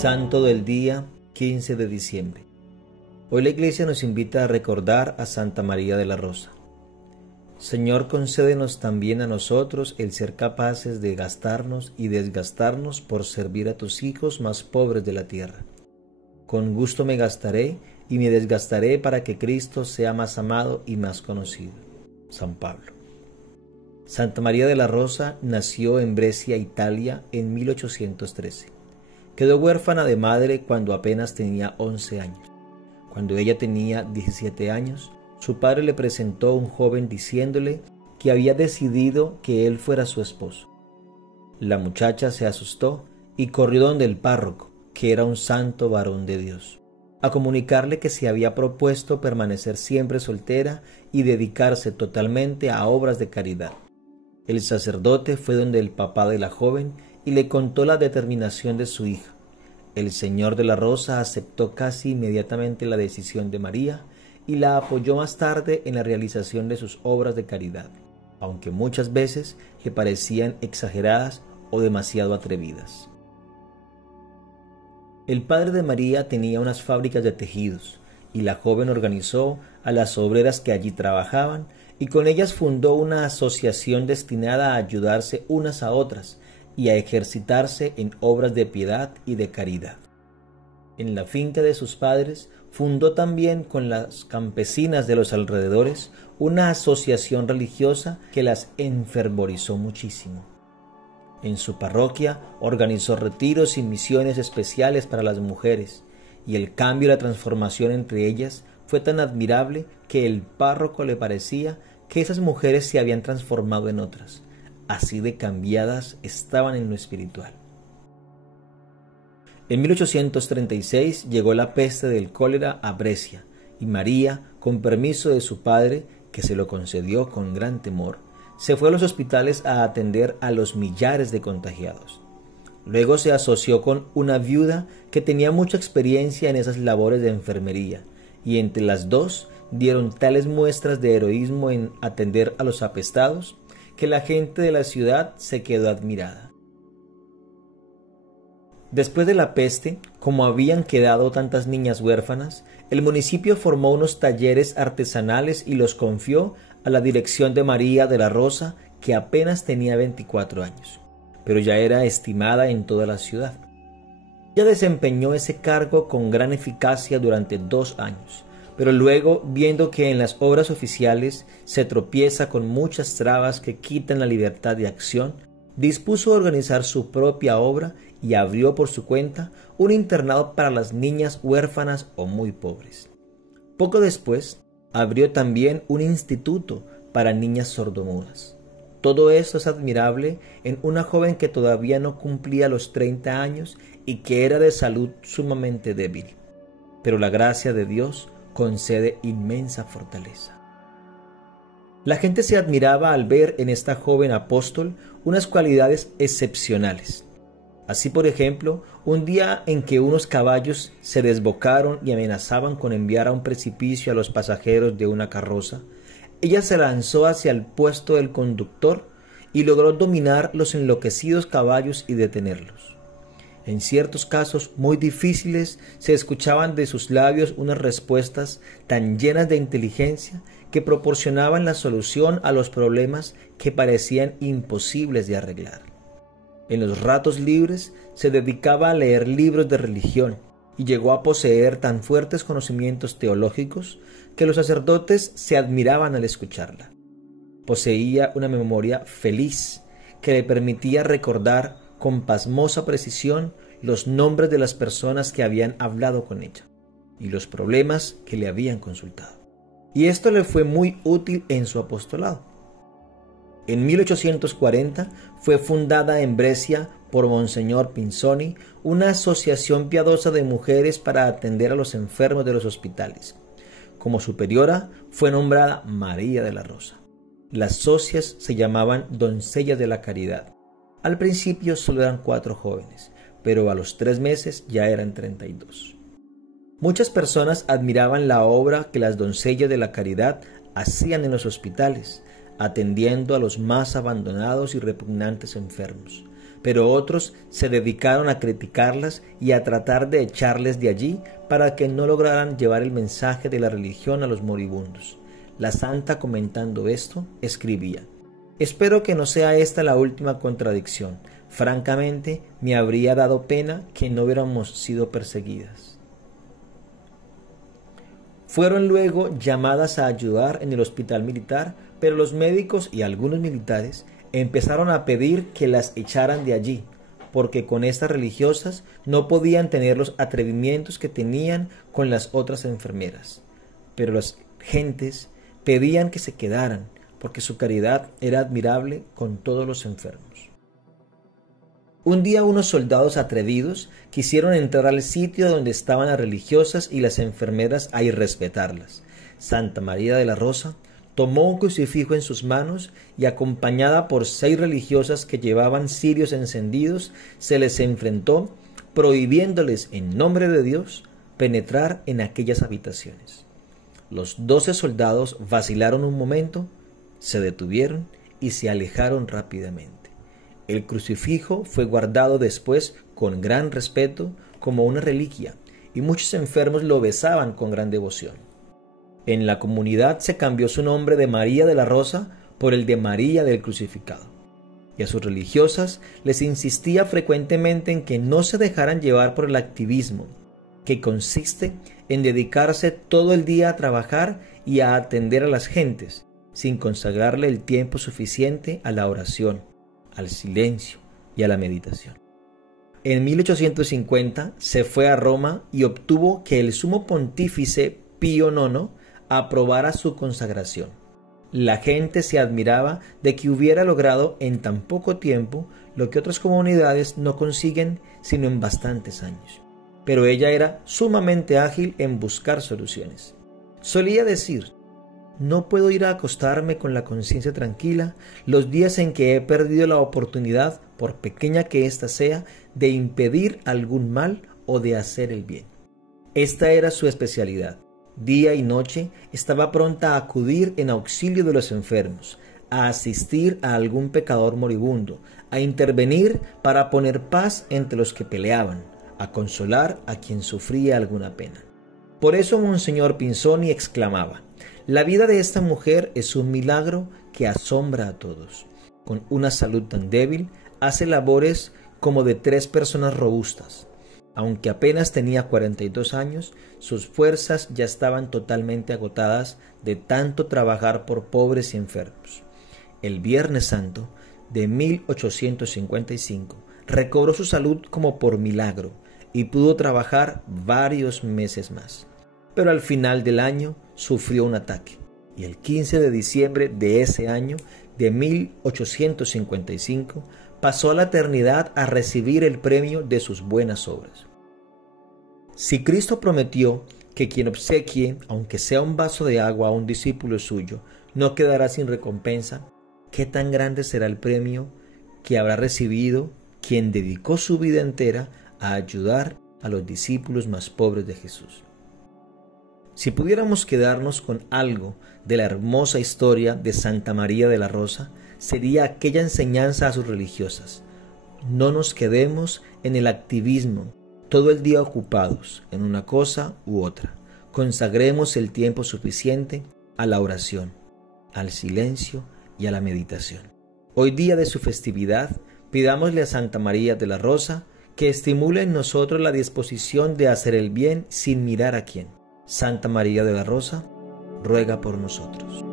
Santo del día 15 de diciembre. Hoy la Iglesia nos invita a recordar a Santa María de la Rosa. Señor, concédenos también a nosotros el ser capaces de gastarnos y desgastarnos por servir a tus hijos más pobres de la tierra. Con gusto me gastaré y me desgastaré para que Cristo sea más amado y más conocido. San Pablo. Santa María de la Rosa nació en Brescia, Italia, en 1813. Quedó huérfana de madre cuando apenas tenía 11 años. Cuando ella tenía 17 años, su padre le presentó a un joven diciéndole que había decidido que él fuera su esposo. La muchacha se asustó y corrió donde el párroco, que era un santo varón de Dios, a comunicarle que se había propuesto permanecer siempre soltera y dedicarse totalmente a obras de caridad. El sacerdote fue donde el papá de la joven y le contó la determinación de su hija. El Señor de la Rosa aceptó casi inmediatamente la decisión de María y la apoyó más tarde en la realización de sus obras de caridad, aunque muchas veces le parecían exageradas o demasiado atrevidas. El padre de María tenía unas fábricas de tejidos y la joven organizó a las obreras que allí trabajaban y con ellas fundó una asociación destinada a ayudarse unas a otras y a ejercitarse en obras de piedad y de caridad. En la finca de sus padres fundó también con las campesinas de los alrededores una asociación religiosa que las enfervorizó muchísimo. En su parroquia organizó retiros y misiones especiales para las mujeres, y el cambio y la transformación entre ellas fue tan admirable que el párroco le parecía que esas mujeres se habían transformado en otras. Así de cambiadas estaban en lo espiritual. En 1836 llegó la peste del cólera a Brescia y María, con permiso de su padre, que se lo concedió con gran temor, se fue a los hospitales a atender a los millares de contagiados. Luego se asoció con una viuda que tenía mucha experiencia en esas labores de enfermería, y entre las dos dieron tales muestras de heroísmo en atender a los apestados que la gente de la ciudad se quedó admirada. Después de la peste, como habían quedado tantas niñas huérfanas, el municipio formó unos talleres artesanales y los confió a la dirección de María de la Rosa, que apenas tenía 24 años, pero ya era estimada en toda la ciudad. Ella desempeñó ese cargo con gran eficacia durante 2 años, pero luego, viendo que en las obras oficiales se tropieza con muchas trabas que quitan la libertad de acción, dispuso organizar su propia obra y abrió por su cuenta un internado para las niñas huérfanas o muy pobres. Poco después, abrió también un instituto para niñas sordomudas. Todo esto es admirable en una joven que todavía no cumplía los 30 años y que era de salud sumamente débil. Pero la gracia de Dios concede inmensa fortaleza. La gente se admiraba al ver en esta joven apóstol unas cualidades excepcionales. Así, por ejemplo, un día en que unos caballos se desbocaron y amenazaban con enviar a un precipicio a los pasajeros de una carroza, ella se lanzó hacia el puesto del conductor y logró dominar los enloquecidos caballos y detenerlos. En ciertos casos muy difíciles se escuchaban de sus labios unas respuestas tan llenas de inteligencia que proporcionaban la solución a los problemas que parecían imposibles de arreglar. En los ratos libres se dedicaba a leer libros de religión y llegó a poseer tan fuertes conocimientos teológicos que los sacerdotes se admiraban al escucharla. Poseía una memoria feliz que le permitía recordar con pasmosa precisión los nombres de las personas que habían hablado con ella y los problemas que le habían consultado. Y esto le fue muy útil en su apostolado. En 1840 fue fundada en Brescia por Monseñor Pinzoni una asociación piadosa de mujeres para atender a los enfermos de los hospitales. Como superiora fue nombrada María de la Rosa. Las socias se llamaban Doncellas de la Caridad. Al principio solo eran 4 jóvenes, pero a los 3 meses ya eran 32. Muchas personas admiraban la obra que las Doncellas de la Caridad hacían en los hospitales, atendiendo a los más abandonados y repugnantes enfermos, pero otros se dedicaron a criticarlas y a tratar de echarles de allí para que no lograran llevar el mensaje de la religión a los moribundos. La santa, comentando esto, escribía: «Espero que no sea esta la última contradicción. Francamente, me habría dado pena que no hubiéramos sido perseguidas». Fueron luego llamadas a ayudar en el hospital militar, pero los médicos y algunos militares empezaron a pedir que las echaran de allí, porque con estas religiosas no podían tener los atrevimientos que tenían con las otras enfermeras. Pero las gentes pedían que se quedaran, porque su caridad era admirable con todos los enfermos. Un día unos soldados atrevidos quisieron entrar al sitio donde estaban las religiosas y las enfermeras a irrespetarlas. Santa María de la Rosa tomó un crucifijo en sus manos y, acompañada por 6 religiosas que llevaban cirios encendidos, se les enfrentó, prohibiéndoles en nombre de Dios penetrar en aquellas habitaciones. Los 12 soldados vacilaron un momento, se detuvieron y se alejaron rápidamente. El crucifijo fue guardado después con gran respeto como una reliquia, y muchos enfermos lo besaban con gran devoción. En la comunidad se cambió su nombre de María de la Rosa por el de María del Crucificado, y a sus religiosas les insistía frecuentemente en que no se dejaran llevar por el activismo, que consiste en dedicarse todo el día a trabajar y a atender a las gentes, sin consagrarle el tiempo suficiente a la oración, al silencio y a la meditación. En 1850 se fue a Roma y obtuvo que el sumo pontífice Pío IX aprobara su consagración. La gente se admiraba de que hubiera logrado en tan poco tiempo lo que otras comunidades no consiguen sino en bastantes años. Pero ella era sumamente ágil en buscar soluciones. Solía decir: «No puedo ir a acostarme con la conciencia tranquila los días en que he perdido la oportunidad, por pequeña que ésta sea, de impedir algún mal o de hacer el bien». Esta era su especialidad. Día y noche estaba pronta a acudir en auxilio de los enfermos, a asistir a algún pecador moribundo, a intervenir para poner paz entre los que peleaban, a consolar a quien sufría alguna pena. Por eso Monseñor Pinzoni exclamaba: «La vida de esta mujer es un milagro que asombra a todos. Con una salud tan débil, hace labores como de 3 personas robustas. Aunque apenas tenía 42 años, sus fuerzas ya estaban totalmente agotadas de tanto trabajar por pobres y enfermos». El Viernes Santo de 1855 recobró su salud como por milagro y pudo trabajar varios meses más. Pero al final del año sufrió un ataque, y el 15 de diciembre de ese año de 1855 pasó a la eternidad a recibir el premio de sus buenas obras. Si Cristo prometió que quien obsequie, aunque sea un vaso de agua, a un discípulo suyo, no quedará sin recompensa, ¿qué tan grande será el premio que habrá recibido quien dedicó su vida entera a ayudar a los discípulos más pobres de Jesús? Si pudiéramos quedarnos con algo de la hermosa historia de Santa María de la Rosa, sería aquella enseñanza a sus religiosas: no nos quedemos en el activismo, todo el día ocupados en una cosa u otra. Consagremos el tiempo suficiente a la oración, al silencio y a la meditación. Hoy, día de su festividad, pidámosle a Santa María de la Rosa que estimule en nosotros la disposición de hacer el bien sin mirar a quién. Santa María de la Rosa, ruega por nosotros.